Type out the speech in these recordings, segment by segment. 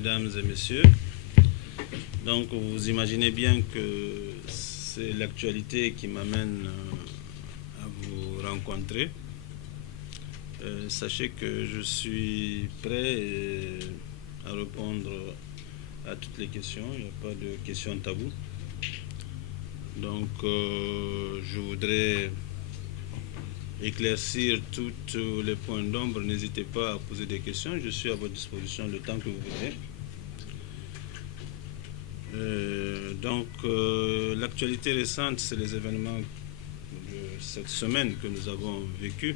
mesdames et messieurs. Donc vous imaginez bien que c'est l'actualité qui m'amène à vous rencontrer. Sachez que je suis prêt à répondre à toutes les questions. Il n'y a pas de questions taboues. Donc je voudrais éclaircir tous les points d'ombre. N'hésitez pas à poser des questions. Je suis à votre disposition le temps que vous voudrez. L'actualité récente, c'est les événements de cette semaine que nous avons vécus.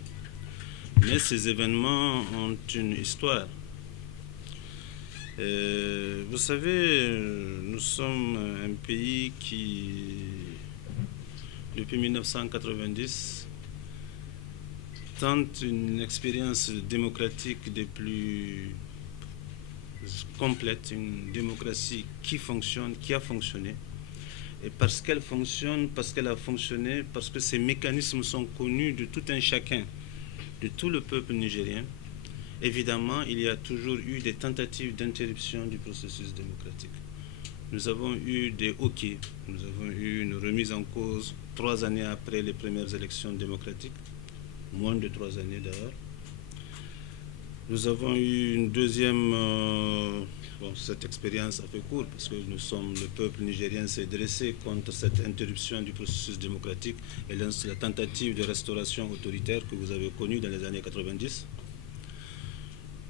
Mais ces événements ont une histoire. Vous savez, nous sommes un pays qui, depuis 1990, tente une expérience démocratique des plus complètes, une démocratie qui fonctionne, qui a fonctionné. Et parce qu'elle fonctionne, parce qu'elle a fonctionné, parce que ces mécanismes sont connus de tout un chacun, de tout le peuple nigérien, évidemment, il y a toujours eu des tentatives d'interruption du processus démocratique. Nous avons eu des hoquets, nous avons eu une remise en cause 3 années après les premières élections démocratiques, moins de 3 années d'ailleurs. Nous avons eu une deuxième... cette expérience a fait court parce que le peuple nigérien s'est dressé contre cette interruption du processus démocratique et la tentative de restauration autoritaire que vous avez connue dans les années 90.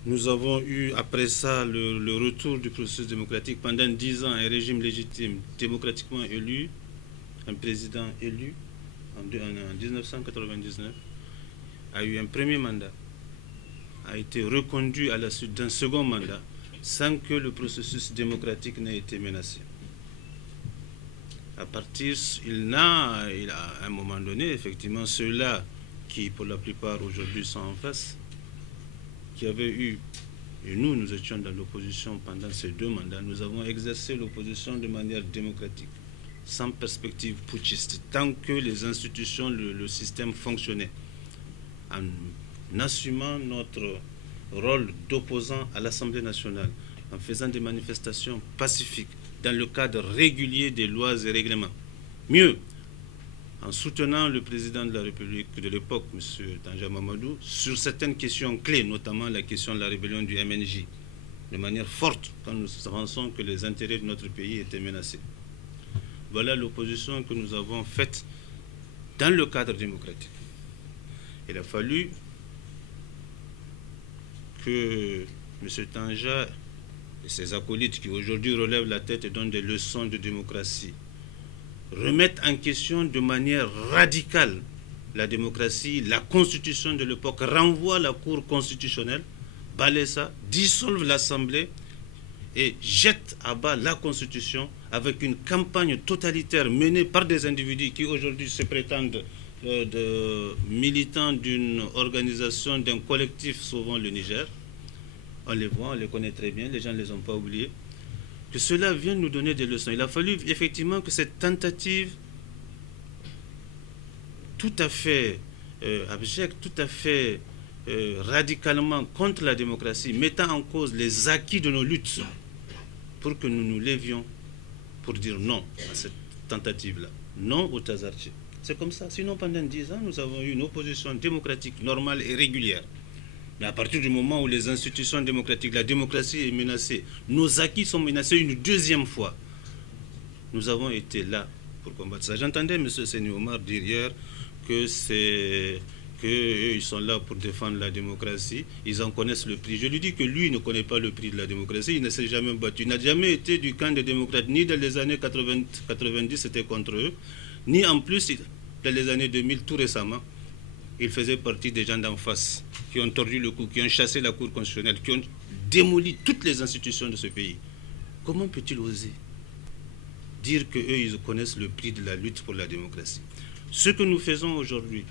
Nous avons eu, après ça, le retour du processus démocratique. Pendant 10 ans, un régime légitime, démocratiquement élu, un président élu en 1999, a eu un premier mandat, a été reconduit à la suite d'un second mandat, sans que le processus démocratique n'ait été menacé. Il a à un moment donné, effectivement, ceux-là qui, pour la plupart, aujourd'hui sont en face, qui avaient eu, et nous étions dans l'opposition pendant ces 2 mandats, nous avons exercé l'opposition de manière démocratique, sans perspective putschiste, tant que les institutions, le système fonctionnait, en assumant notre rôle d'opposant à l'Assemblée nationale, en faisant des manifestations pacifiques, dans le cadre régulier des lois et règlements. Mieux, en soutenant le président de la République de l'époque, M. Tanja Mamadou, sur certaines questions clés, notamment la question de la rébellion du MNJ, de manière forte, quand nous pensons que les intérêts de notre pays étaient menacés. Voilà l'opposition que nous avons faite dans le cadre démocratique. Il a fallu que M. Tanja et ses acolytes qui aujourd'hui relèvent la tête et donnent des leçons de démocratie remettent en question de manière radicale la démocratie, la constitution de l'époque, renvoient la Cour constitutionnelle, balaient ça, dissolvent l'Assemblée et jettent à bas la Constitution avec une campagne totalitaire menée par des individus qui aujourd'hui se prétendent de militants d'une organisation, d'un collectif sauvant le Niger. On les voit, on les connaît très bien, les gens ne les ont pas oubliés. Que cela vienne nous donner des leçons. Il a fallu effectivement que cette tentative tout à fait abjecte, tout à fait radicalement contre la démocratie, mettant en cause les acquis de nos luttes, pour que nous nous levions pour dire non à cette tentative-là, non au Tazarché. C'est comme ça. Sinon, pendant 10 ans, nous avons eu une opposition démocratique normale et régulière. Mais à partir du moment où les institutions démocratiques, la démocratie est menacée, nos acquis sont menacés une deuxième fois, nous avons été là pour combattre ça. J'entendais M. Seni Omar dire hier qu'eux, ils sont là pour défendre la démocratie, ils en connaissent le prix. Je lui dis que lui ne connaît pas le prix de la démocratie, il ne s'est jamais battu. Il n'a jamais été du camp des démocrates, ni dans les années 90, c'était contre eux, ni en plus dans les années 2000, tout récemment. Il faisait partie des gens d'en face qui ont tordu le cou, qui ont chassé la Cour constitutionnelle, qui ont démoli toutes les institutions de ce pays. Comment peut-il oser dire qu'eux, ils connaissent le prix de la lutte pour la démocratie? Ce que nous faisons aujourd'hui,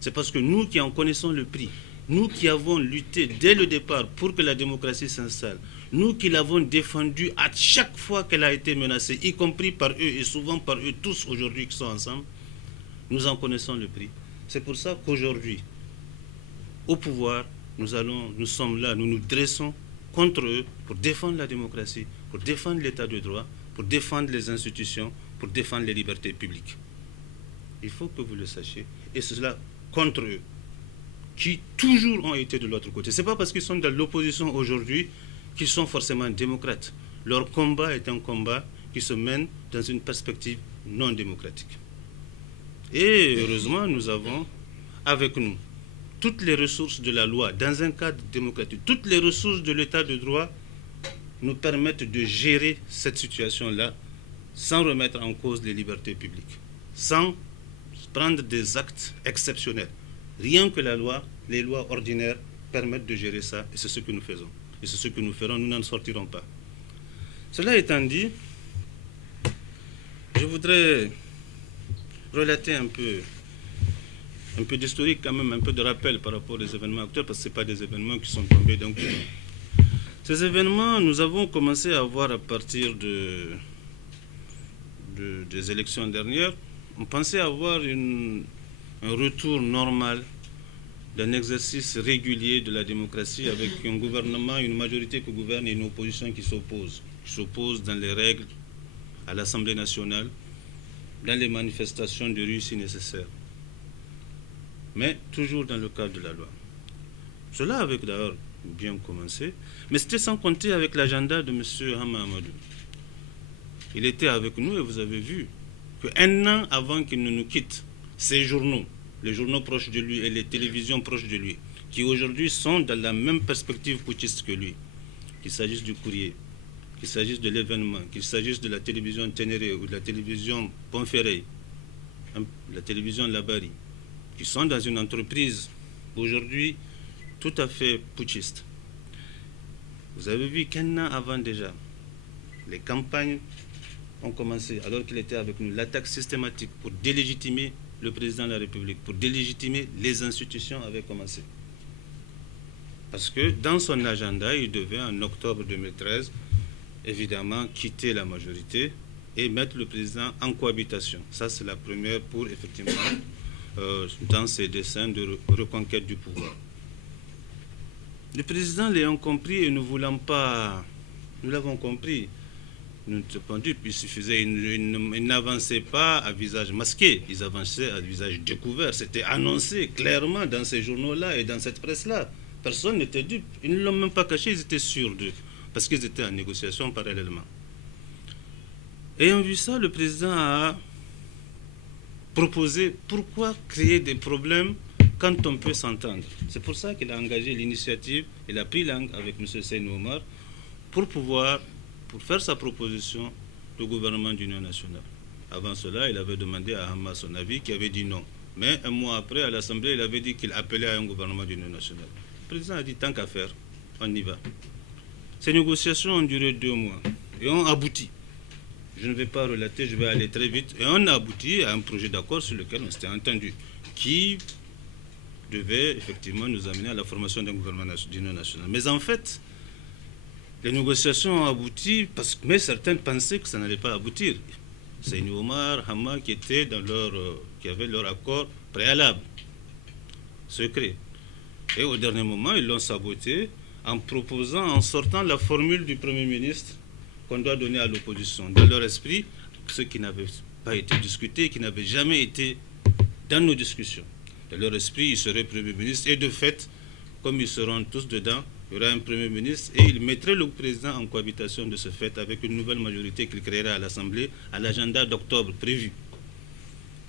c'est parce que nous qui en connaissons le prix, nous qui avons lutté dès le départ pour que la démocratie s'installe, nous qui l'avons défendue à chaque fois qu'elle a été menacée, y compris par eux et souvent par eux tous aujourd'hui qui sont ensemble, nous en connaissons le prix. C'est pour ça qu'aujourd'hui, au pouvoir, nous sommes là, nous nous dressons contre eux pour défendre la démocratie, pour défendre l'état de droit, pour défendre les institutions, pour défendre les libertés publiques. Il faut que vous le sachiez. Et cela contre eux, qui toujours ont été de l'autre côté. Ce n'est pas parce qu'ils sont dans l'opposition aujourd'hui qu'ils sont forcément démocrates. Leur combat est un combat qui se mène dans une perspective non démocratique. Et heureusement, nous avons avec nous toutes les ressources de la loi dans un cadre démocratique. Toutes les ressources de l'état de droit nous permettent de gérer cette situation-là sans remettre en cause les libertés publiques, sans prendre des actes exceptionnels. Rien que la loi, les lois ordinaires permettent de gérer ça, et c'est ce que nous faisons. Et c'est ce que nous ferons, nous n'en sortirons pas. Cela étant dit, je voudrais relater un peu d'historique quand même, un peu de rappel par rapport aux événements actuels, parce que ce pas des événements qui sont tombés d'un coup. Ces événements, nous avons commencé à voir à partir des élections dernières. On pensait avoir un retour normal d'un exercice régulier de la démocratie avec un gouvernement, une majorité qui gouverne et une opposition qui s'oppose dans les règles à l'Assemblée nationale, dans les manifestations de rue si nécessaire, mais toujours dans le cadre de la loi. Cela avait d'ailleurs bien commencé, mais c'était sans compter avec l'agenda de M. Hama Amadou. Il était avec nous et vous avez vu qu'un an avant qu'il ne nous quitte, ces journaux, les journaux proches de lui et les télévisions proches de lui, qui aujourd'hui sont dans la même perspective putschiste que lui, qu'il s'agisse du Courrier, qu'il s'agisse de l'événement, qu'il s'agisse de la télévision Ténéré ou de la télévision Ponferré, la télévision Labari, qui sont dans une entreprise aujourd'hui tout à fait putschiste. Vous avez vu qu'un an avant déjà, les campagnes ont commencé, alors qu'il était avec nous, l'attaque systématique pour délégitimer le président de la République, pour délégitimer les institutions avait commencé. Parce que dans son agenda, il devait, en octobre 2013, évidemment, quitter la majorité et mettre le président en cohabitation. Ça, c'est la première pour, effectivement, dans ses desseins de reconquête du pouvoir. Le président l'ayant compris et ne voulant pas, nous l'avons compris, nous il suffisait, ils n'avançaient pas à visage masqué, ils avançaient à visage découvert. C'était annoncé clairement dans ces journaux-là et dans cette presse-là. Personne n'était dupe. Ils ne l'ont même pas caché, ils étaient sûrs d'eux, parce qu'ils étaient en négociation parallèlement. Ayant vu ça, le président a proposé pourquoi créer des problèmes quand on peut s'entendre. C'est pour ça qu'il a engagé l'initiative, il a pris langue avec M. Seyni Omar pour faire sa proposition au gouvernement d'union nationale. Avant cela, il avait demandé à Hama son avis, qui avait dit non. Mais un mois après, à l'Assemblée, il avait dit qu'il appelait à un gouvernement d'union nationale. Le président a dit tant qu'à faire, on y va. Ces négociations ont duré 2 mois et ont abouti. Je ne vais pas relater, je vais aller très vite. Et on a abouti à un projet d'accord sur lequel on s'était entendu, qui devait effectivement nous amener à la formation d'un gouvernement d'union nationale. Mais en fait, les négociations ont abouti, mais certains pensaient que ça n'allait pas aboutir. Seyni Omar, Hama, qui avaient leur accord préalable, secret. Et au dernier moment, ils l'ont saboté en proposant, en sortant la formule du Premier ministre qu'on doit donner à l'opposition. Dans leur esprit, ce qui n'avait pas été discuté, qui n'avait jamais été dans nos discussions. Dans leur esprit, ils seraient Premier ministre et de fait, comme ils seront tous dedans, il y aura un Premier ministre et il mettrait le président en cohabitation de ce fait avec une nouvelle majorité qu'il créera à l'Assemblée à l'agenda d'octobre prévu.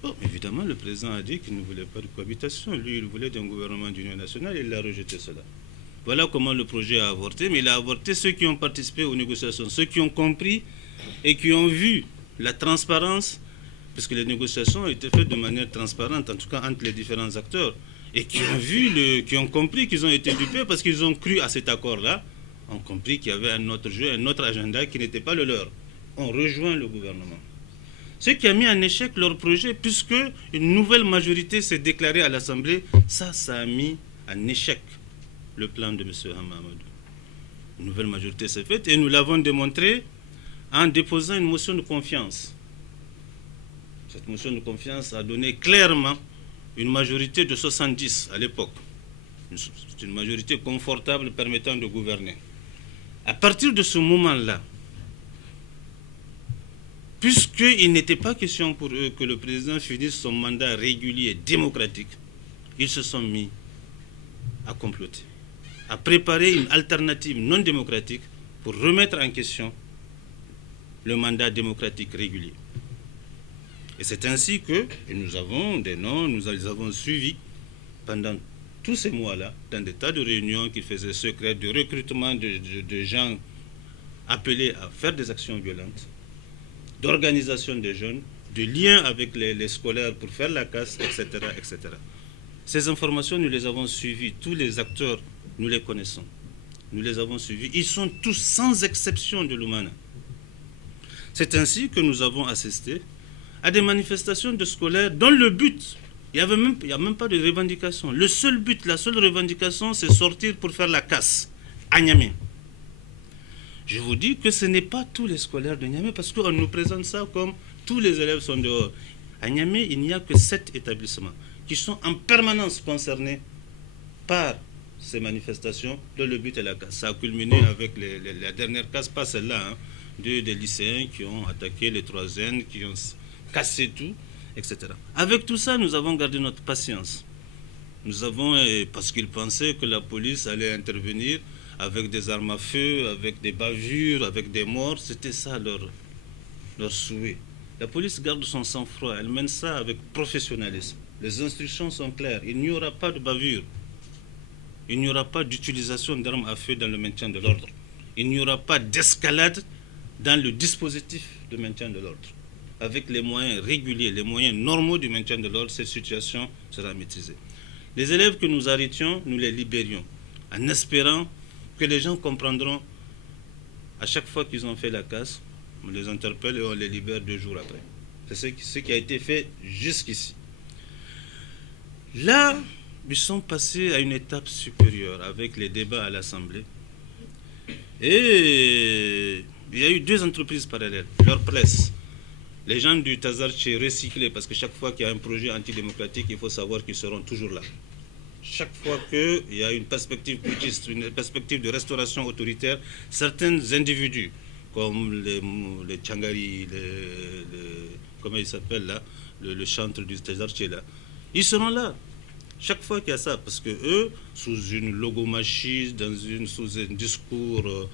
Bon, évidemment, le président a dit qu'il ne voulait pas de cohabitation. Lui, il voulait d'un gouvernement d'union nationale et il a rejeté cela. Voilà comment le projet a avorté, mais il a avorté ceux qui ont participé aux négociations, ceux qui ont compris et qui ont vu la transparence, puisque les négociations ont été faites de manière transparente, en tout cas entre les différents acteurs, et qui ont compris qu'ils ont été dupés parce qu'ils ont cru à cet accord-là, ont compris qu'il y avait un autre jeu, un autre agenda qui n'était pas le leur. On rejoint le gouvernement. Ce qui a mis en échec leur projet, puisque une nouvelle majorité s'est déclarée à l'Assemblée, ça a mis en échec le plan de M. Hama Amadou. Une nouvelle majorité s'est faite et nous l'avons démontré en déposant une motion de confiance. Cette motion de confiance a donné clairement une majorité de 70 à l'époque. C'est une majorité confortable permettant de gouverner. À partir de ce moment-là, puisqu'il n'était pas question pour eux que le président finisse son mandat régulier, démocratique, ils se sont mis à comploter, à préparer une alternative non démocratique pour remettre en question le mandat démocratique régulier. Et c'est ainsi que nous avons des noms, nous les avons suivis pendant tous ces mois-là, dans des tas de réunions qui faisaient secrètes, de recrutement de gens appelés à faire des actions violentes, d'organisation des jeunes, de liens avec les scolaires pour faire la casse, etc., etc. Ces informations, nous les avons suivies. Tous les acteurs, nous les connaissons. Nous les avons suivis. Ils sont tous, sans exception, de Lumana. C'est ainsi que nous avons assisté à des manifestations de scolaires dont le but, il n'y a même pas de revendication. Le seul but, la seule revendication, c'est sortir pour faire la casse à Niamey. Je vous dis que ce n'est pas tous les scolaires de Niamey, parce qu'on nous présente ça comme tous les élèves sont dehors. À Niamey, il n'y a que 7 établissements qui sont en permanence concernés par ces manifestations dont le but est la casse. Ça a culminé avec la dernière casse, pas celle-là, hein, des lycéens qui ont attaqué les 3N, qui ont cassé tout, etc. Avec tout ça, nous avons gardé notre patience. Nous avons, parce qu'ils pensaient que la police allait intervenir avec des armes à feu, avec des bavures, avec des morts. C'était ça leur souhait. La police garde son sang-froid, elle mène ça avec professionnalisme. Les instructions sont claires, il n'y aura pas de bavure. Il n'y aura pas d'utilisation d'armes à feu dans le maintien de l'ordre. Il n'y aura pas d'escalade dans le dispositif de maintien de l'ordre. Avec les moyens réguliers, les moyens normaux du maintien de l'ordre, cette situation sera maîtrisée. Les élèves que nous arrêtions, nous les libérions, en espérant que les gens comprendront, à chaque fois qu'ils ont fait la casse, on les interpelle et on les libère 2 jours après. C'est ce qui a été fait jusqu'ici. Là, ils sont passés à une étape supérieure avec les débats à l'Assemblée. Et il y a eu 2 entreprises parallèles. Leur presse, les gens du Tazarche recyclés, parce que chaque fois qu'il y a un projet antidémocratique, il faut savoir qu'ils seront toujours là. Chaque fois qu'il y a une perspective putschiste, une perspective de restauration autoritaire, certains individus, comme les Tchangari, comment ils s'appellent là, le chantre du Tazarche là, ils seront là. Chaque fois qu'il y a ça, parce que eux, sous une logomachie, sous un discours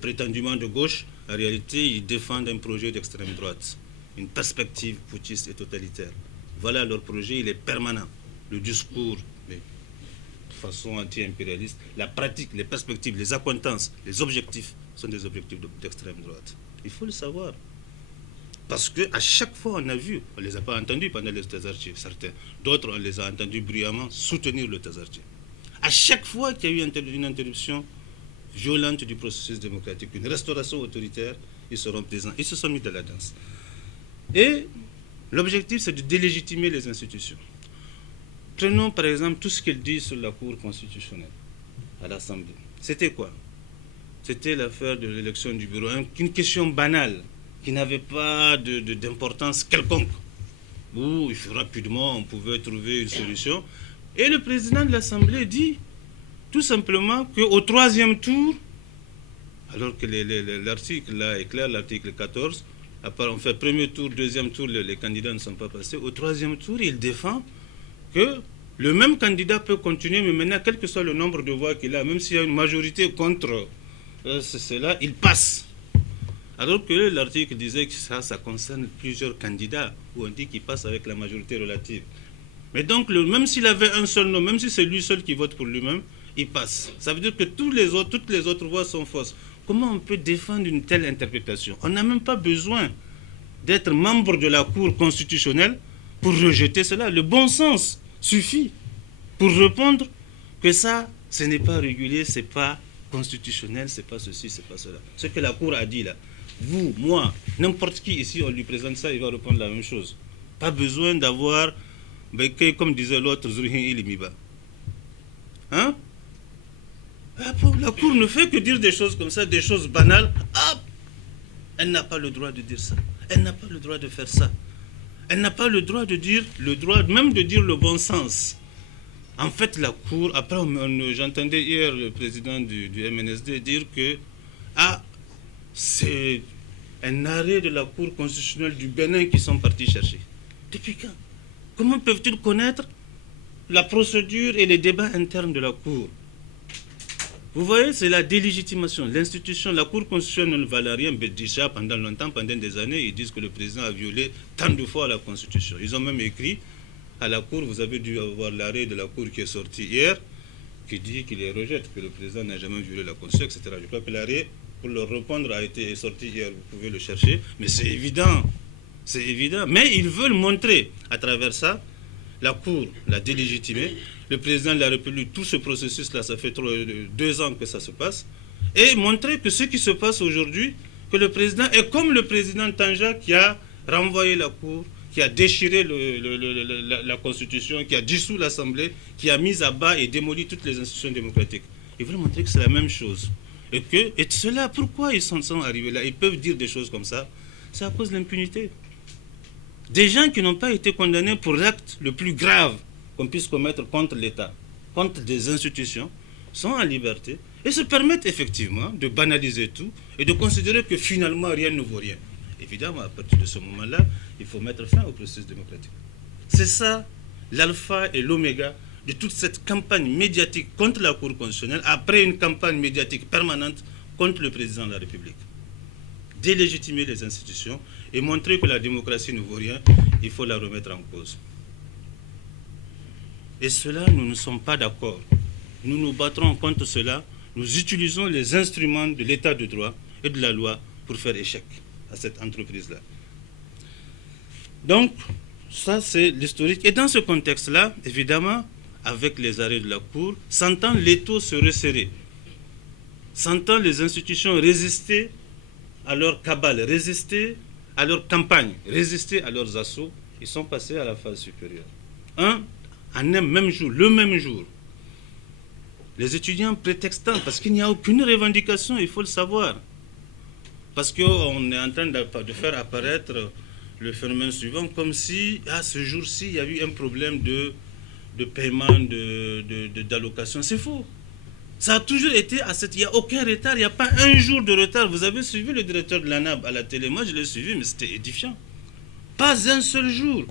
prétendument de gauche, en réalité, ils défendent un projet d'extrême droite, une perspective putschiste et totalitaire. Voilà leur projet, il est permanent. Le discours, de façon anti-impérialiste, la pratique, les perspectives, les accointances, les objectifs sont des objectifs d'extrême droite. Il faut le savoir. Parce qu'à chaque fois, on a vu, on ne les a pas entendus pendant les Tazarche, certains. D'autres, on les a entendus bruyamment soutenir le Tazarche. À chaque fois qu'il y a eu une interruption violente du processus démocratique, une restauration autoritaire, ils seront présents. Ils se sont mis dans la danse. Et l'objectif, c'est de délégitimer les institutions. Prenons par exemple tout ce qu'elle dit sur la Cour constitutionnelle à l'Assemblée. C'était quoi? C'était l'affaire de l'élection du bureau. Une question banale, qui n'avait pas d'importance quelconque, où rapidement on pouvait trouver une solution. Et le président de l'Assemblée dit tout simplement qu'au 3e tour, alors que l'article là est clair, l'article 14, on fait premier tour, 2e tour, les candidats ne sont pas passés. Au 3e tour, il défend que le même candidat peut continuer, mais maintenant, quel que soit le nombre de voix qu'il a, même s'il y a une majorité contre cela, il passe. Alors que l'article disait que ça concerne plusieurs candidats, où on dit qu'il passe avec la majorité relative. Mais donc, même s'il avait un seul nom, même si c'est lui seul qui vote pour lui-même, il passe. Ça veut dire que toutes les autres voix sont fausses. Comment on peut défendre une telle interprétation? On n'a même pas besoin d'être membre de la Cour constitutionnelle pour rejeter cela. Le bon sens suffit pour répondre que ça, ce n'est pas régulier, ce n'est pas constitutionnel, ce n'est pas ceci, ce n'est pas cela. Ce que la Cour a dit là, vous, moi, n'importe qui ici, on lui présente ça, il va répondre la même chose. Pas besoin d'avoir, comme disait l'autre, Zurihin Ilimiba. Hein? La Cour ne fait que dire des choses comme ça, des choses banales. Elle n'a pas le droit de dire ça. Elle n'a pas le droit de faire ça. Elle n'a pas le droit de dire, même de dire le bon sens. En fait, la Cour, après, j'entendais hier le président du MNSD dire que Ah, c'est un arrêt de la Cour constitutionnelle du Bénin qu'ils sont partis chercher. Depuis quand? Comment peuvent-ils connaître la procédure et les débats internes de la Cour? Vous voyez, c'est la délégitimation. L'institution, la Cour constitutionnelle ne valait rien, mais déjà pendant longtemps, pendant des années, ils disent que le président a violé tant de fois la Constitution. Ils ont même écrit à la Cour, vous avez dû avoir l'arrêt de la Cour qui est sorti hier, qui dit qu'il les rejette, que le président n'a jamais violé la Constitution, etc. Je crois que l'arrêt, pour leur répondre, a été sorti hier, vous pouvez le chercher, mais c'est évident. C'est évident. Mais ils veulent montrer, à travers ça, la Cour l'a délégitimé, le président de la République, tout ce processus-là, ça fait 2 ans que ça se passe, et montrer que ce qui se passe aujourd'hui, que le président est comme le président Tanja qui a renvoyé la Cour, qui a déchiré la Constitution, qui a dissous l'Assemblée, qui a mis à bas et démoli toutes les institutions démocratiques. Ils veulent montrer que c'est la même chose. Et cela, pourquoi ils sont arrivés là? Ils peuvent dire des choses comme ça. C'est à cause de l'impunité. Des gens qui n'ont pas été condamnés pour l'acte le plus grave qu'on puisse commettre contre l'État, contre des institutions, sont en liberté et se permettent effectivement de banaliser tout et de considérer que finalement rien ne vaut rien. Évidemment, à partir de ce moment-là, il faut mettre fin au processus démocratique. C'est ça l'alpha et l'oméga de toute cette campagne médiatique contre la Cour constitutionnelle, après une campagne médiatique permanente contre le président de la République. Délégitimer les institutions et montrer que la démocratie ne vaut rien, il faut la remettre en cause. Et cela, nous ne sommes pas d'accord. Nous nous battrons contre cela. Nous utilisons les instruments de l'état de droit et de la loi pour faire échec à cette entreprise-là. Donc, ça c'est l'historique. Et dans ce contexte-là, évidemment, avec les arrêts de la Cour, sentant l'étau se resserrer, sentant les institutions résister à leur cabale, résister à leur campagne, résister à leurs assauts, ils sont passés à la phase supérieure. En un même jour, le même jour, les étudiants prétextant, parce qu'il n'y a aucune revendication, il faut le savoir, parce qu'on est en train de faire apparaître le phénomène suivant, comme si, à ce jour-ci, il y a eu un problème de paiement, d'allocation. C'est faux. Ça a toujours été il n'y a aucun retard, il n'y a pas un jour de retard. Vous avez suivi le directeur de l'ANAB à la télé, moi je l'ai suivi, mais c'était édifiant. Pas un seul jour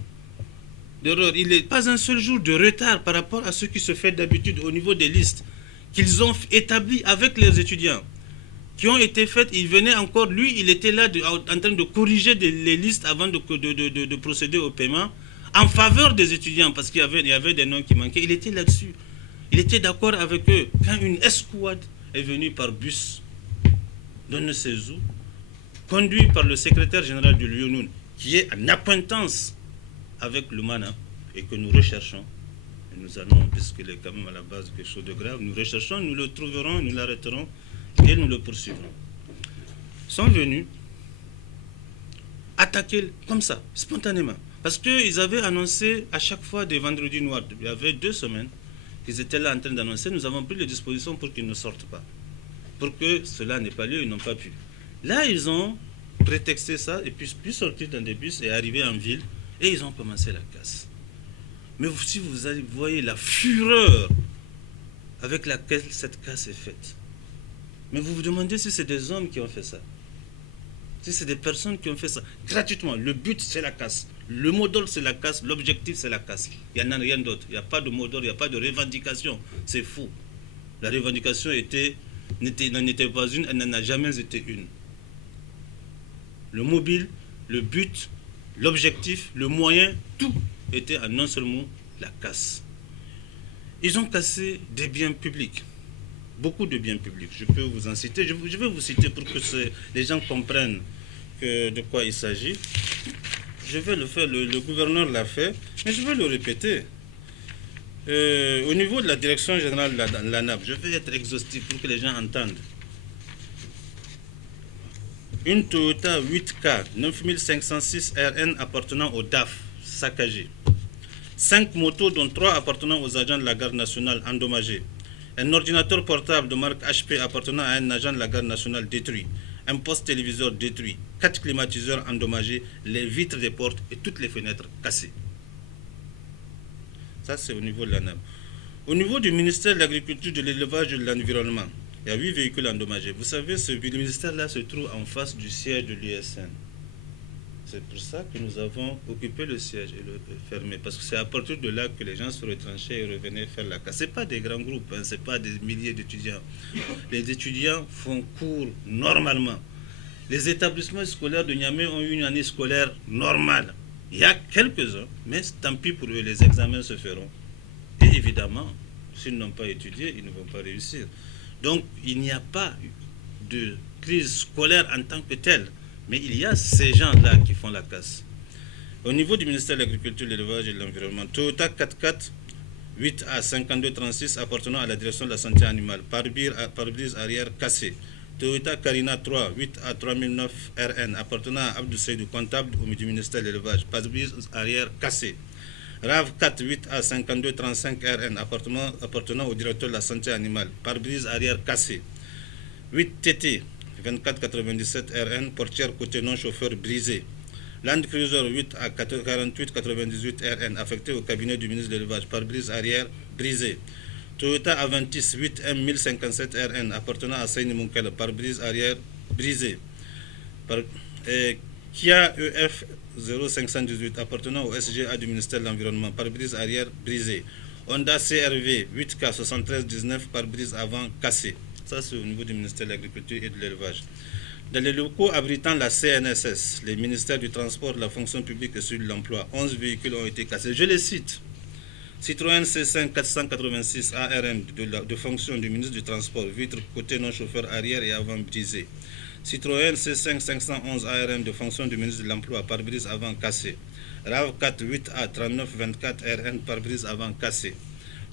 d'erreur, pas un seul jour de retard par rapport à ce qui se fait d'habitude au niveau des listes qu'ils ont établies avec les étudiants, qui ont été faites. Il venait encore, lui, il était là en train de corriger les listes avant de procéder au paiement en faveur des étudiants, parce qu'il y avait des noms qui manquaient. Il était là-dessus. Il était d'accord avec eux. Quand une escouade est venue par bus de ne sais où, conduit par le secrétaire général du Lyonoun, qui est en acquaintance avec le MANA, et que nous recherchons, et nous allons, puisqu'il est quand même à la base de quelque chose de grave, nous recherchons, nous le trouverons, nous l'arrêterons, et nous le poursuivrons. Sont venus attaquer comme ça, spontanément. Parce qu'ils avaient annoncé à chaque fois des vendredis noirs. Il y avait 2 semaines qu'ils étaient là en train d'annoncer. Nous avons pris les dispositions pour qu'ils ne sortent pas. Pour que cela n'ait pas lieu, ils n'ont pas pu. Là, ils ont prétexté ça et puis sortir dans des bus et arriver en ville. Et ils ont commencé la casse. Mais si vous voyez la fureur avec laquelle cette casse est faite, mais vous vous demandez si c'est des hommes qui ont fait ça. Si c'est des personnes qui ont fait ça gratuitement. Le but, c'est la casse. Le mot d'ordre, c'est la casse. L'objectif, c'est la casse. Il n'y en a rien d'autre. Il n'y a pas de mot d'ordre, il n'y a pas de revendication. C'est faux. La revendication n'en était pas une, elle n'en a jamais été une. Le mobile, le but, l'objectif, le moyen, tout était en un seul mot, la casse. Ils ont cassé des biens publics. Beaucoup de biens publics. Je peux vous en citer. Je vais vous citer pour que les gens comprennent de quoi il s'agit. Je vais le faire. Le gouverneur l'a fait, mais je vais le répéter. Au niveau de la direction générale de l'ANAB, je vais être exhaustif pour que les gens entendent. Une Toyota 8K 9506 RN appartenant au DAF, saccagée. 5 motos, dont 3 appartenant aux agents de la garde nationale, endommagées. Un ordinateur portable de marque HP appartenant à un agent de la garde nationale détruit. Un poste téléviseur détruit. 4 climatiseurs endommagés. Les vitres des portes et toutes les fenêtres cassées. Ça, c'est au niveau de l'ANAB. Au niveau du ministère de l'Agriculture, de l'Élevage et de l'Environnement, Il y a 8 véhicules endommagés. Vous savez, le ministère-là se trouve en face du siège de l'USN. C'est pour ça que nous avons occupé le siège et le fermé. Parce que c'est à partir de là que les gens se retranchaient et revenaient faire la casse. Ce n'est pas des grands groupes, ce n'est pas des milliers d'étudiants. Les étudiants font cours normalement. Les établissements scolaires de Niamey ont eu une année scolaire normale. Il y a quelques-uns, mais tant pis pour eux, les examens se feront. Et évidemment, s'ils n'ont pas étudié, ils ne vont pas réussir. Donc, il n'y a pas de crise scolaire en tant que telle. Mais il y a ces gens-là qui font la casse. Au niveau du ministère de l'Agriculture, de l'Élevage et de l'Environnement, Toyota 4x4 8A 5236 appartenant à la direction de la santé animale, pare-brise arrière cassé. Toyota Carina 3 8A 3009 RN appartenant à Abdou Seydou, comptable du ministère de l'Élevage, pare-brise arrière cassé. RAV 4 8A 5235 RN appartenant au directeur de la santé animale, pare-brise arrière cassé. 8 TT 2497 RN, portière côté non-chauffeur brisée. Land Cruiser 8 à 4898 RN, affecté au cabinet du ministre de l'Élevage, pare-brise arrière brisé. Toyota Aventis 8M 1057 RN, appartenant à Seyni Mounkel, pare-brise arrière brisé. Kia EF 0518, appartenant au SGA du ministère de l'Environnement, pare-brise arrière brisé. Honda CRV 8K 7319, pare-brise avant cassé. Ça, c'est au niveau du ministère de l'Agriculture et de l'Élevage. Dans les locaux abritant la CNSS, les ministères du Transport, de la Fonction publique et celui de l'Emploi, 11 véhicules ont été cassés. Je les cite. Citroën C5 486 ARN de fonction du ministre du Transport, vitre côté non-chauffeur arrière et avant brisé. Citroën C5 511 ARN de fonction du ministre de l'Emploi, pare-brise avant cassé. RAV4 8A 3924 RN, pare-brise avant cassé.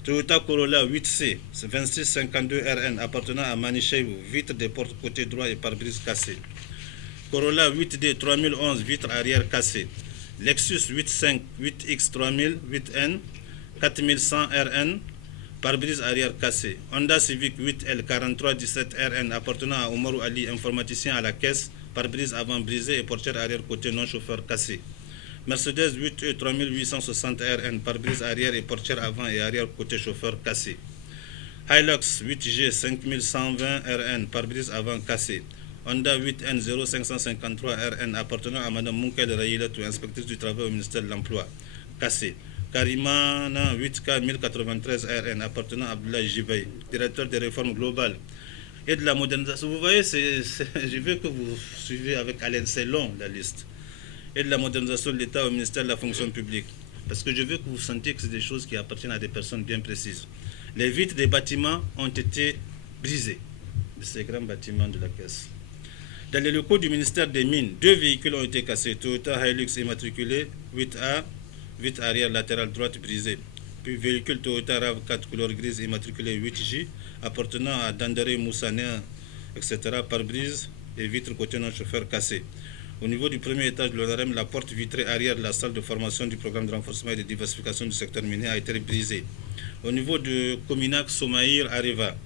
Toyota Corolla 8C 2652 RN appartenant à Manicheibou, vitre des portes côté droit et pare-brise cassé. Corolla 8D 3011, vitre arrière cassée. Lexus 85 8X 3000 8N 4100 RN, pare-brise arrière cassé. Honda Civic 8L 4317 RN appartenant à Omarou Ali, informaticien à la caisse, pare-brise avant brisé et portière arrière côté non-chauffeur cassé. Mercedes 8E 3860 RN, pare-brise arrière et portière avant et arrière côté chauffeur cassé. Hilux 8G 5120 RN, pare-brise avant cassé. Honda 8N 0553 RN appartenant à Mme Mounkel Rayilatou, inspectrice du travail au ministère de l'Emploi, cassé. Karimana 8K 1093 RN appartenant à Abdoulaye Jibay, directeur des réformes globales et de la modernisation. Vous voyez, je veux que vous suivez avec Alain, c'est long la liste. Et de la modernisation de l'État au ministère de la fonction publique. Parce que je veux que vous sentiez que c'est des choses qui appartiennent à des personnes bien précises. Les vitres des bâtiments ont été brisées, de ces grands bâtiments de la caisse. Dans les locaux du ministère des Mines, 2 véhicules ont été cassés. Toyota Hilux immatriculé 8A, vitre arrière latérale droite brisée. Puis véhicule Toyota RAV4 couleur grise immatriculé 8J, appartenant à Dandere Moussanéa, etc. pare-brise et vitre côté non-chauffeur cassé. Au niveau du premier étage de l'ONAREM, la porte vitrée arrière de la salle de formation du programme de renforcement et de diversification du secteur minier a été brisée. Au niveau de Cominac Somaïr Areva,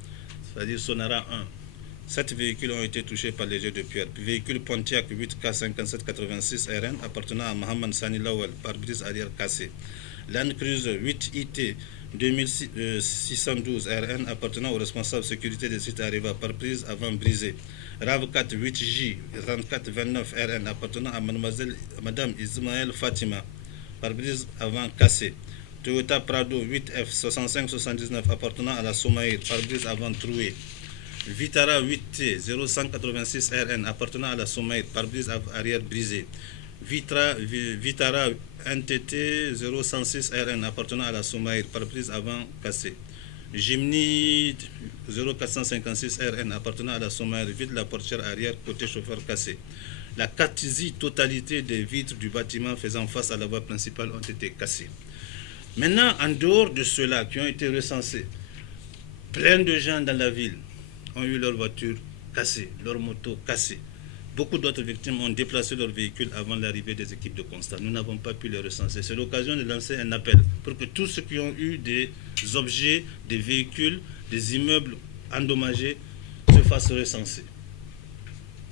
c'est-à-dire Sonara 1, 7 véhicules ont été touchés par les jets de pierre. Puis véhicule Pontiac 8K 5786 RN appartenant à Mohamed Sani Lawal, pare-brise arrière cassé. Land Cruiser 8 IT 2612 RN appartenant au responsable sécurité des sites Areva, pare-brise avant brisé. RAV4 8J 3429 RN appartenant à Madame Ismaël Fatima, pare-brise avant cassé. Toyota Prado 8F 6579 appartenant à la Somaïr, pare-brise avant troué. Vitara 8T 0186 RN appartenant à la Somaïr, pare-brise arrière brisé. Vitara NTT 0106 RN appartenant à la Somaïr, pare-brise avant cassé. Jimny 0456 RN appartenant à la Somaïr, vide la portière arrière côté chauffeur cassé. La quasi-totalité des vitres du bâtiment faisant face à la voie principale ont été cassées. Maintenant, en dehors de ceux-là qui ont été recensés, plein de gens dans la ville ont eu leur voiture cassée, leur moto cassée. Beaucoup d'autres victimes ont déplacé leurs véhicules avant l'arrivée des équipes de constat. Nous n'avons pas pu les recenser. C'est l'occasion de lancer un appel pour que tous ceux qui ont eu des objets, des véhicules, des immeubles endommagés se fassent recenser.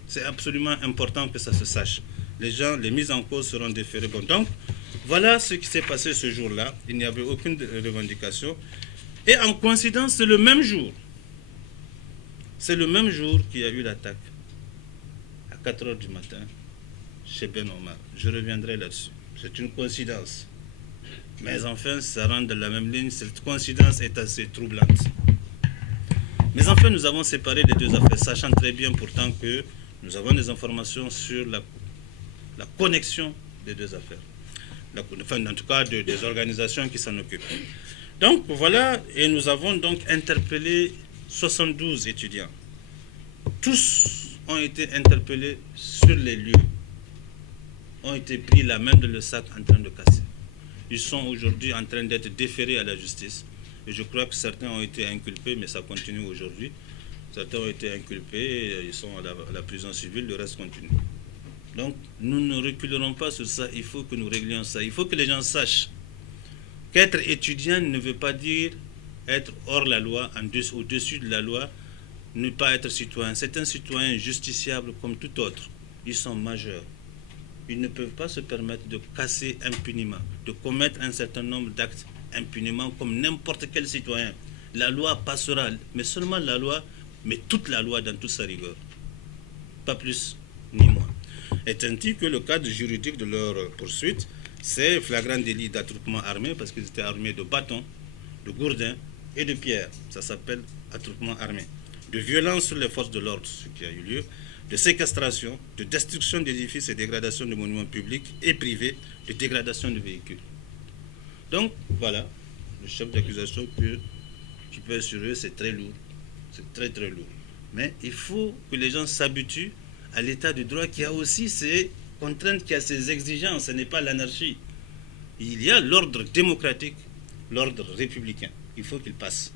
C'est absolument important que ça se sache. Les mises en cause seront déférées. Bon, donc, voilà ce qui s'est passé ce jour-là. Il n'y avait aucune revendication. Et en coïncidence, c'est le même jour C'est le même jour qu'il y a eu l'attaque, à 4 heures du matin, chez Ben Omar. Je reviendrai là-dessus. C'est une coïncidence. Mais enfin, ça rentre dans la même ligne. Cette coïncidence est assez troublante. Mais enfin, nous avons séparé les deux affaires, sachant très bien pourtant que nous avons des informations sur la connexion des deux affaires. Enfin, en tout cas, des organisations qui s'en occupent. Donc, voilà, et nous avons donc interpellé 72 étudiants. Tous ont été interpellés sur les lieux, ont été pris la main dans le sac en train de casser. Ils sont aujourd'hui en train d'être déférés à la justice. Et je crois que certains ont été inculpés, mais ça continue aujourd'hui. Certains ont été inculpés, ils sont à la prison civile, le reste continue. Donc, nous ne reculerons pas sur ça, il faut que nous réglions ça. Il faut que les gens sachent qu'être étudiant ne veut pas dire être hors la loi, au-dessus de la loi, ne pas être citoyen. C'est un citoyen justiciable comme tout autre. Ils sont majeurs. Ils ne peuvent pas se permettre de casser impunément, de commettre un certain nombre d'actes impunément comme n'importe quel citoyen. La loi passera, mais seulement la loi, mais toute la loi dans toute sa rigueur. Pas plus ni moins. Est ainsi que le cadre juridique de leur poursuite, c'est flagrant délit d'attroupement armé, parce qu'ils étaient armés de bâtons, de gourdins et de pierres. Ça s'appelle attroupement armé. De violence sur les forces de l'ordre, ce qui a eu lieu, de séquestration, de destruction d'édifices et dégradation de monuments publics et privés, de dégradation de véhicules. Donc, voilà, le chef d'accusation qui peut sur eux, c'est très lourd. C'est très, très lourd. Mais il faut que les gens s'habituent à l'état de droit qui a aussi ses contraintes, qui a ses exigences. Ce n'est pas l'anarchie. Il y a l'ordre démocratique, l'ordre républicain. Il faut qu'il passe.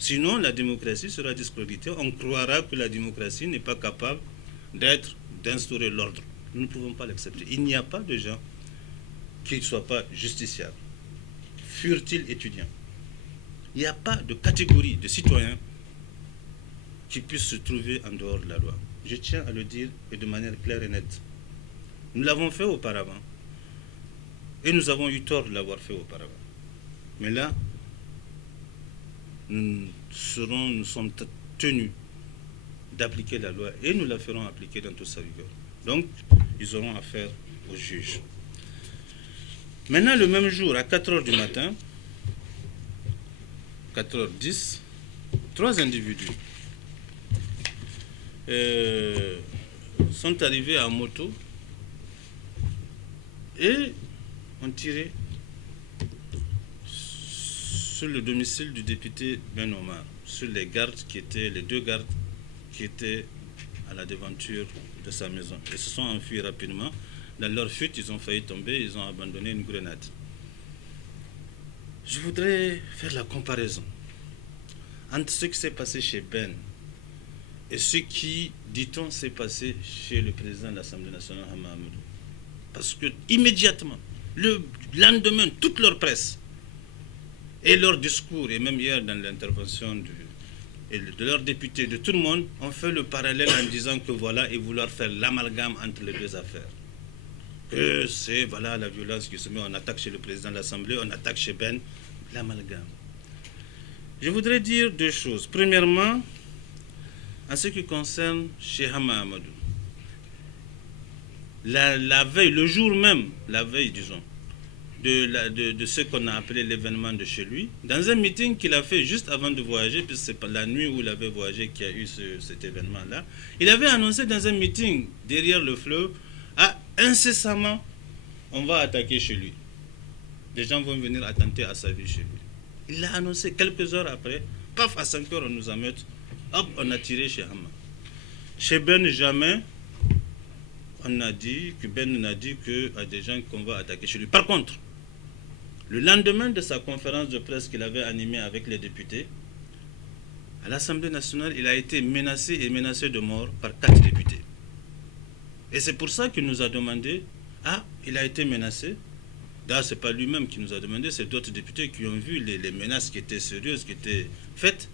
Sinon, la démocratie sera discréditée. On croira que la démocratie n'est pas capable d'instaurer l'ordre. Nous ne pouvons pas l'accepter. Il n'y a pas de gens qui ne soient pas justiciables. Furent-ils étudiants? Il n'y a pas de catégorie de citoyens qui puissent se trouver en dehors de la loi. Je tiens à le dire et de manière claire et nette. Nous l'avons fait auparavant. Et nous avons eu tort de l'avoir fait auparavant. Mais là, nous sommes tenus d'appliquer la loi et nous la ferons appliquer dans toute sa rigueur. Donc, ils auront affaire au juge. Maintenant, le même jour, à 4 heures du matin, 4h10, 3 individus sont arrivés à moto et ont tiré sur le domicile du député Ben Omar, sur les deux gardes qui étaient à la devanture de sa maison. Ils se sont enfuis rapidement. Dans leur fuite, ils ont failli tomber, ils ont abandonné une grenade. Je voudrais faire la comparaison entre ce qui s'est passé chez Ben et ce qui, dit-on, s'est passé chez le président de l'Assemblée nationale, Hama Amadou. Parce que immédiatement, le lendemain, toute leur presse et leur discours, et même hier dans l'intervention de leurs députés, de tout le monde, ont fait le parallèle en disant que voilà, et vouloir faire l'amalgame entre les deux affaires. Que c'est, voilà, la violence qui se met, on attaque chez le président de l'Assemblée, on attaque chez Ben, l'amalgame. Je voudrais dire deux choses. Premièrement, en ce qui concerne Cheikh Hama Amadou, la veille, le jour même, la veille, disons, de ce qu'on a appelé l'événement de chez lui, dans un meeting qu'il a fait juste avant de voyager, puisque c'est pas la nuit où il avait voyagé qu'il y a eu cet événement-là, il avait annoncé dans un meeting derrière le fleuve, incessamment, on va attaquer chez lui. Des gens vont venir attenter à sa vie chez lui. Il l'a annoncé quelques heures après, paf, à 5 heures, on nous ameute, hop, on a tiré chez Hama. Chez Ben, jamais, on a dit que Ben n'a dit qu'à des gens qu'on va attaquer chez lui. Par contre, le lendemain de sa conférence de presse qu'il avait animée avec les députés, à l'Assemblée nationale, il a été menacé de mort par 4 députés. Et c'est pour ça qu'il nous a demandé, il a été menacé. D'ailleurs, ce n'est pas lui-même qui nous a demandé, c'est d'autres députés qui ont vu les menaces qui étaient sérieuses, qui étaient faites,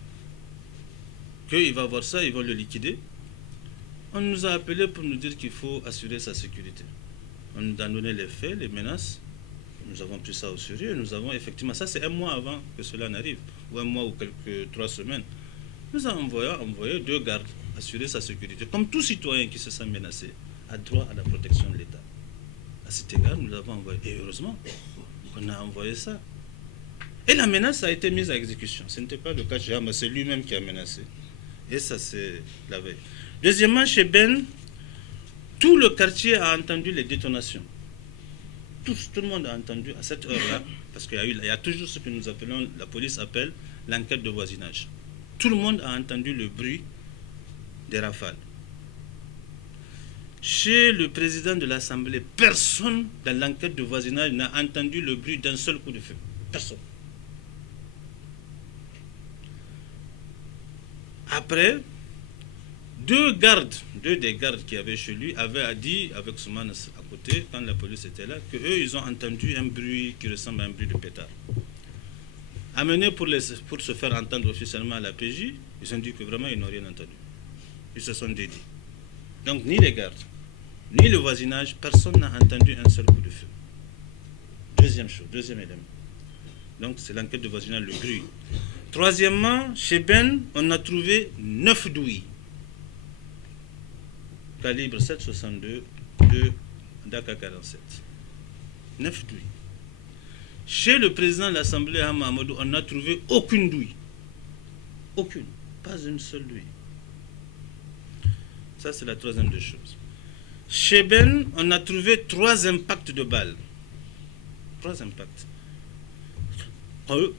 qu'il va voir ça, ils vont le liquider. On nous a appelés pour nous dire qu'il faut assurer sa sécurité. On nous a donné les faits, les menaces. Nous avons pris ça au sérieux. Nous avons effectivement, ça c'est un mois avant que cela n'arrive, ou un mois ou 3 semaines. Nous avons envoyé 2 gardes assurer sa sécurité. Comme tout citoyen qui se sent menacé a droit à la protection de l'État. À cet égard, nous l'avons envoyé. Et heureusement qu'on a envoyé ça. Et la menace a été mise à exécution. Ce n'était pas le cas chez Hama, c'est lui-même qui a menacé. Et ça, c'est la veille. Deuxièmement, chez Ben, tout le quartier a entendu les détonations. Tout le monde a entendu à cette heure-là, parce qu'il y a toujours ce que nous appelons, la police appelle l'enquête de voisinage. Tout le monde a entendu le bruit des rafales. Chez le président de l'Assemblée, personne dans l'enquête de voisinage n'a entendu le bruit d'un seul coup de feu. Personne. Après, deux des gardes qui avaient chez lui avaient dit, avec Soumane à côté, quand la police était là, qu'eux, ils ont entendu un bruit qui ressemble à un bruit de pétard. Amenés pour se faire entendre officiellement à la PJ, ils ont dit que vraiment, ils n'ont rien entendu. Ils se sont dédiés. Donc, ni les gardes, ni le voisinage, personne n'a entendu un seul coup de feu. Deuxième élément. Donc, c'est l'enquête de voisinage, le bruit. Troisièmement, chez Ben, on a trouvé 9 douilles. Calibre 7,62 de d'AK-47. 9 douilles. Chez le président de l'Assemblée, Hama Amadou, on n'a trouvé aucune douille. Aucune. Pas une seule douille. Ça, c'est la troisième des choses. Chez Ben, on a trouvé 3 impacts de balles. 3 impacts.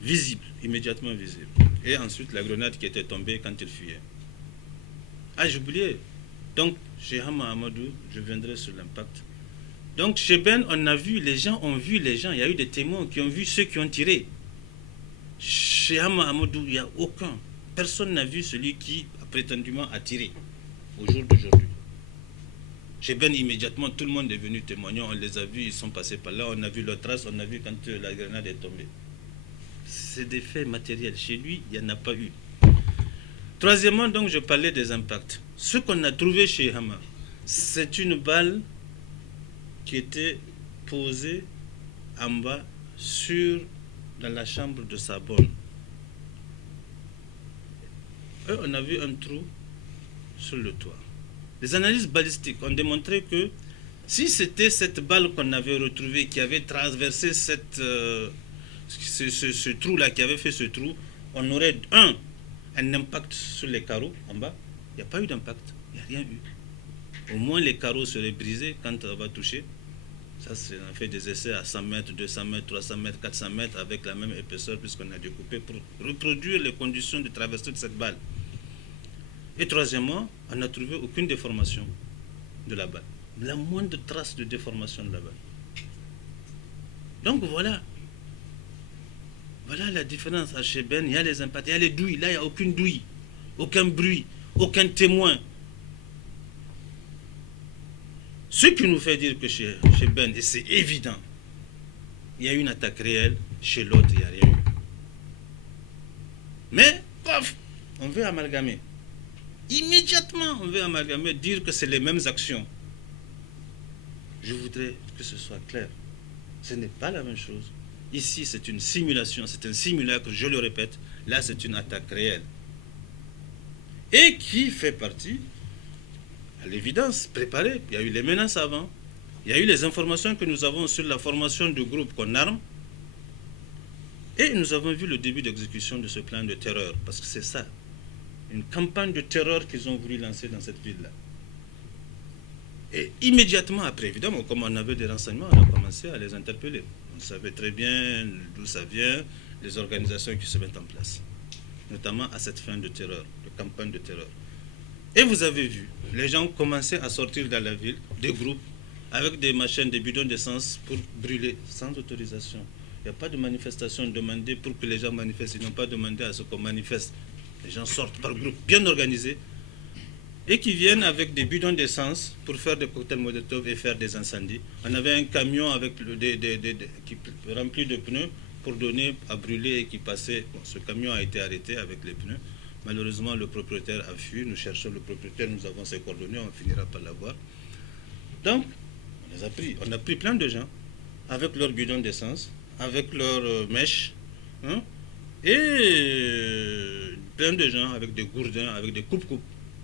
Visibles, immédiatement visibles. Et ensuite, la grenade qui était tombée quand il fuyait. Ah, j'ai oublié. Donc, chez Hama Amadou, je viendrai sur l'impact. Donc, chez Ben, les gens ont vu les gens. Il y a eu des témoins qui ont vu ceux qui ont tiré. Chez Hama Amadou, il n'y a aucun. Personne n'a vu celui qui a prétendument a tiré au jour d'aujourd'hui. Chez Ben, immédiatement, tout le monde est venu témoigner. On les a vus, ils sont passés par là. On a vu leurs traces, on a vu quand la grenade est tombée. C'est des faits matériels. Chez lui, il n'y en a pas eu. Troisièmement, donc, je parlais des impacts. Ce qu'on a trouvé chez Hama, c'est une balle qui était posée en bas dans la chambre de sa bonne. On a vu un trou sur le toit. Les analyses balistiques ont démontré que si c'était cette balle qu'on avait retrouvée qui avait traversé ce trou-là, qui avait fait ce trou, on aurait un impact sur les carreaux en bas. Il n'y a pas eu d'impact, il n'y a rien eu. Au moins les carreaux seraient brisés quand on va toucher. Ça, on a fait des essais à 100 mètres, 200 mètres, 300 mètres, 400 mètres avec la même épaisseur puisqu'on a découpé pour reproduire les conditions de traversée de cette balle. Et troisièmement, on n'a trouvé aucune déformation de la balle. La moindre trace de déformation de la balle. Donc voilà. Voilà la différence. À chez Ben, il y a les impacts, il y a les douilles. Là, il n'y a aucune douille, aucun bruit, aucun témoin. Ce qui nous fait dire que chez Ben, et c'est évident, il y a une attaque réelle, chez l'autre, il n'y a rien eu. Mais, paf, on veut amalgamer. Immédiatement, on veut amalgamer, dire que c'est les mêmes actions. Je voudrais que ce soit clair. Ce n'est pas la même chose. Ici, c'est une simulation, c'est un simulacre, je le répète. Là, c'est une attaque réelle. Et qui fait partie, à l'évidence, préparée. Il y a eu les menaces avant. Il y a eu les informations que nous avons sur la formation de groupes qu'on arme. Et nous avons vu le début d'exécution de ce plan de terreur. Parce que c'est ça. Une campagne de terreur qu'ils ont voulu lancer dans cette ville-là. Et immédiatement après, évidemment, comme on avait des renseignements, on a commencé à les interpeller. On savait très bien d'où ça vient, les organisations qui se mettent en place. Notamment à cette fin de terreur, de campagne de terreur. Et vous avez vu, les gens commençaient à sortir dans la ville, des groupes, avec des machines, des bidons d'essence pour brûler, sans autorisation. Il n'y a pas de manifestation demandée pour que les gens manifestent. Ils n'ont pas demandé à ce qu'on manifeste. Les gens sortent par groupe, bien organisés, et qui viennent avec des bidons d'essence pour faire des cocktails Molotov et faire des incendies. On avait un camion avec rempli de pneus pour donner à brûler et qui passait. Bon, ce camion a été arrêté avec les pneus. Malheureusement, le propriétaire a fui. Nous cherchons le propriétaire, nous avons ses coordonnées, on finira par l'avoir. Donc, on les a pris. On a pris plein de gens avec leurs bidons d'essence, avec leurs mèches, hein, et plein de gens avec des gourdins, avec des coupes-coupes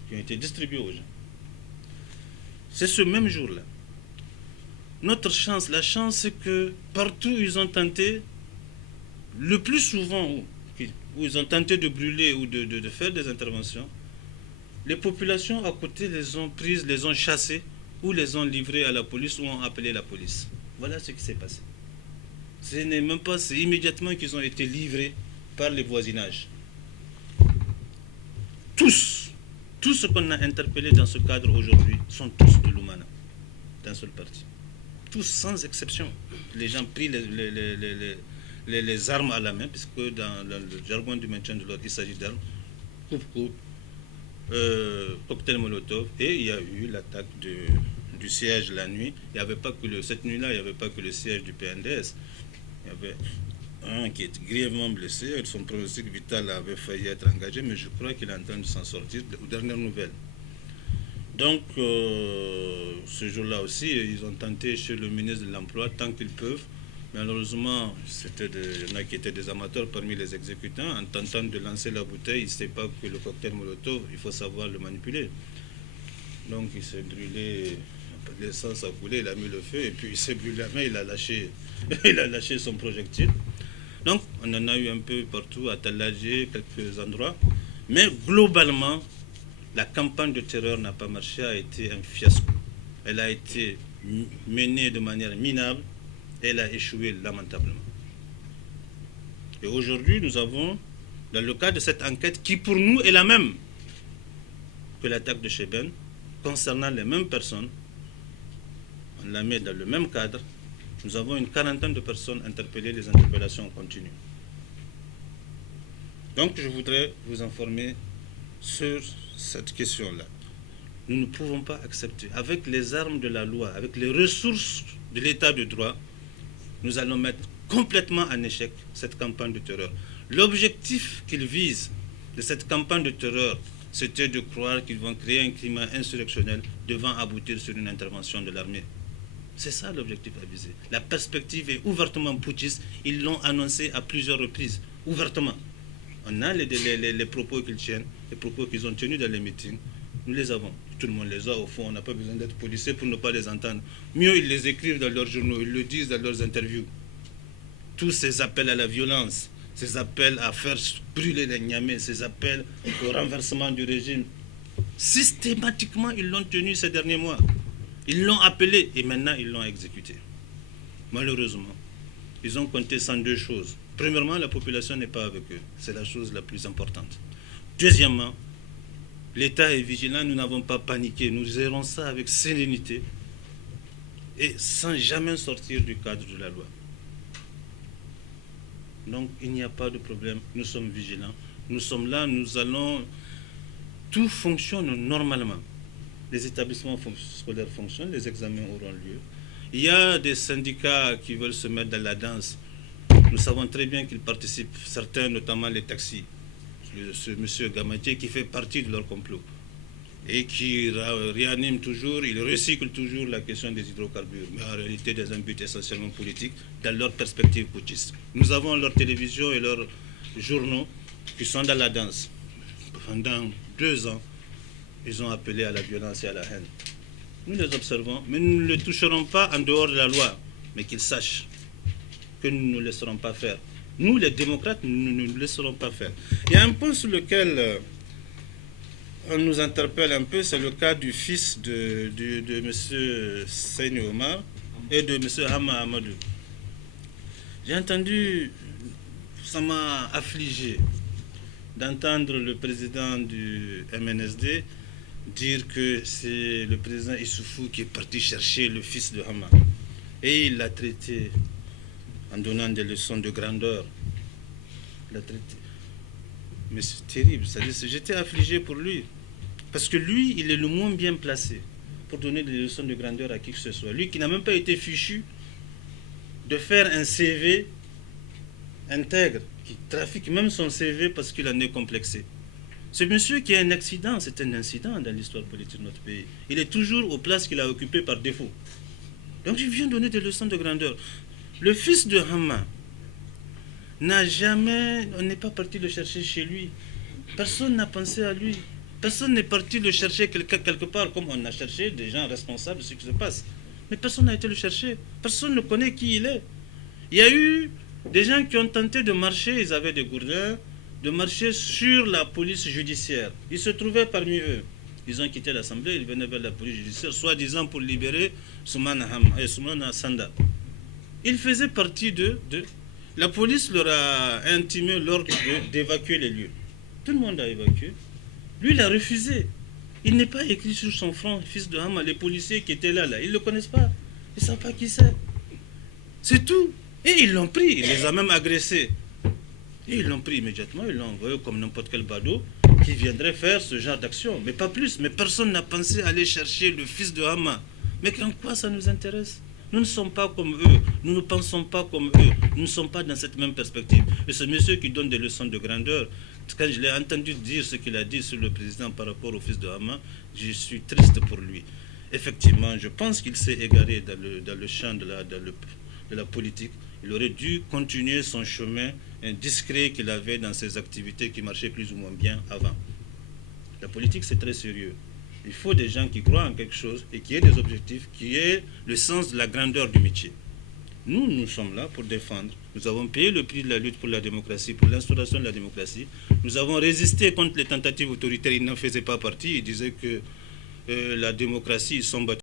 qui ont été distribués aux gens. C'est ce même jour-là. Notre chance, la chance, c'est que partout où ils ont tenté, le plus souvent où ils ont tenté de brûler ou de faire des interventions, les populations à côté les ont prises, les ont chassées, ou les ont livrées à la police, ou ont appelé la police. Voilà ce qui s'est passé. Ce n'est même pas, c'est immédiatement qu'ils ont été livrés par les voisinages. Tous ceux qu'on a interpellés dans ce cadre aujourd'hui sont tous de l'Oumana, d'un seul parti. Tous sans exception. Les gens pris les armes à la main, puisque dans le jargon du maintien de l'ordre, il s'agit d'armes, coupe-coupe, cocktail Molotov, et il y a eu l'attaque du siège la nuit. Il y avait pas que cette nuit-là, il n'y avait pas que le siège du PNDS. Il y avait un qui est grièvement blessé, son pronostic vital avait failli être engagé, mais je crois qu'il est en train de s'en sortir, aux dernières nouvelles. Donc, ce jour-là aussi, ils ont tenté chez le ministre de l'Emploi tant qu'ils peuvent. Malheureusement, il y en a qui étaient des amateurs parmi les exécutants. En tentant de lancer la bouteille, il ne sait pas que le cocktail Molotov, il faut savoir le manipuler. Donc, il s'est brûlé, l'essence a coulé, il a mis le feu, et puis il s'est brûlé la main, il a lâché son projectile. Donc, on en a eu un peu partout, à Taladjé, quelques endroits. Mais globalement, la campagne de terreur n'a pas marché, a été un fiasco. Elle a été menée de manière minable, et elle a échoué lamentablement. Et aujourd'hui, nous avons, dans le cadre de cette enquête, qui pour nous est la même que l'attaque de Cheben, concernant les mêmes personnes, on la met dans le même cadre, nous avons une quarantaine de personnes interpellées, les interpellations continuent. Donc je voudrais vous informer sur cette question-là. Nous ne pouvons pas accepter, avec les armes de la loi, avec les ressources de l'état de droit, nous allons mettre complètement en échec cette campagne de terreur. L'objectif qu'ils visent de cette campagne de terreur, c'était de croire qu'ils vont créer un climat insurrectionnel devant aboutir sur une intervention de l'armée. C'est ça l'objectif à viser. La perspective est ouvertement putschiste. Ils l'ont annoncé à plusieurs reprises, ouvertement. On a les propos qu'ils tiennent, les propos qu'ils ont tenus dans les meetings. Nous les avons. Tout le monde les a, au fond. On n'a pas besoin d'être policier pour ne pas les entendre. Mieux, ils les écrivent dans leurs journaux, ils le disent dans leurs interviews. Tous ces appels à la violence, ces appels à faire brûler les Niamey, ces appels au renversement du régime, systématiquement, ils l'ont tenu ces derniers mois. Ils l'ont appelé et maintenant, ils l'ont exécuté. Malheureusement, ils ont compté sans deux choses. Premièrement, la population n'est pas avec eux. C'est la chose la plus importante. Deuxièmement, l'État est vigilant, nous n'avons pas paniqué. Nous gérons ça avec sérénité et sans jamais sortir du cadre de la loi. Donc, il n'y a pas de problème. Nous sommes vigilants. Nous sommes là, nous allons... Tout fonctionne normalement. Les établissements scolaires fonctionnent, les examens auront lieu. Il y a des syndicats qui veulent se mettre dans la danse. Nous savons très bien qu'ils participent, certains, notamment les taxis. Ce monsieur Gamatier qui fait partie de leur complot et qui réanime toujours, il recycle toujours la question des hydrocarbures, mais en réalité dans un but essentiellement politique, dans leur perspective putschiste. Nous avons leur télévision et leurs journaux qui sont dans la danse. Pendant 2 ans, ils ont appelé à la violence et à la haine. Nous les observons, mais nous ne les toucherons pas en dehors de la loi, mais qu'ils sachent que nous ne laisserons pas faire. Nous, les démocrates, nous ne nous laisserons pas faire. Il y a un point sur lequel on nous interpelle un peu, c'est le cas du fils de M. Seyni Omar et de M. Hama Amadou. J'ai entendu, ça m'a affligé d'entendre le président du MNSD dire que c'est le président Issoufou qui est parti chercher le fils de Hama. Et il l'a traité en donnant des leçons de grandeur. Il l'a traité. Mais c'est terrible. J'étais affligé pour lui. Parce que lui, il est le moins bien placé pour donner des leçons de grandeur à qui que ce soit. Lui qui n'a même pas été fichu de faire un CV intègre, qui trafique même son CV parce qu'il en est complexé. Ce monsieur qui a un accident, c'est un incident dans l'histoire politique de notre pays. Il est toujours aux places qu'il a occupées par défaut. Donc il vient donner des leçons de grandeur. Le fils de Hama n'a jamais... On n'est pas parti le chercher chez lui. Personne n'a pensé à lui. Personne n'est parti le chercher quelque part, comme on a cherché des gens responsables de ce qui se passe. Mais personne n'a été le chercher. Personne ne connaît qui il est. Il y a eu des gens qui ont tenté de marcher, ils avaient des gourdins, de marcher sur la police judiciaire. Ils se trouvaient parmi eux. Ils ont quitté l'Assemblée, ils venaient vers la police judiciaire, soi-disant pour libérer Soumana Sanda. Ils faisaient partie de... La police leur a intimé l'ordre d'évacuer les lieux. Tout le monde a évacué. Lui, il a refusé. Il n'est pas écrit sur son front, fils de Hama. Les policiers qui étaient là, ils ne le connaissent pas. Ils ne savent pas qui c'est. C'est tout. Et ils l'ont pris. Il les a même agressés. Et ils l'ont pris immédiatement. Ils l'ont envoyé comme n'importe quel badaud qui viendrait faire ce genre d'action. Mais pas plus. Mais personne n'a pensé aller chercher le fils de Hama. Mais en quoi ça nous intéresse? Nous ne sommes pas comme eux. Nous ne pensons pas comme eux. Nous ne sommes pas dans cette même perspective. Et ce monsieur qui donne des leçons de grandeur, quand je l'ai entendu dire ce qu'il a dit sur le président par rapport au fils de Hama, je suis triste pour lui. Effectivement, je pense qu'il s'est égaré dans le champ de la politique. Il aurait dû continuer son chemin discret qu'il avait dans ses activités qui marchaient plus ou moins bien avant. La politique, c'est très sérieux. Il faut des gens qui croient en quelque chose et qui aient des objectifs, qui aient le sens de la grandeur du métier. Nous sommes là pour défendre. Nous avons payé le prix de la lutte pour la démocratie, pour l'instauration de la démocratie. Nous avons résisté contre les tentatives autoritaires. Ils n'en faisaient pas partie. Ils disaient que la démocratie, ils sont battus.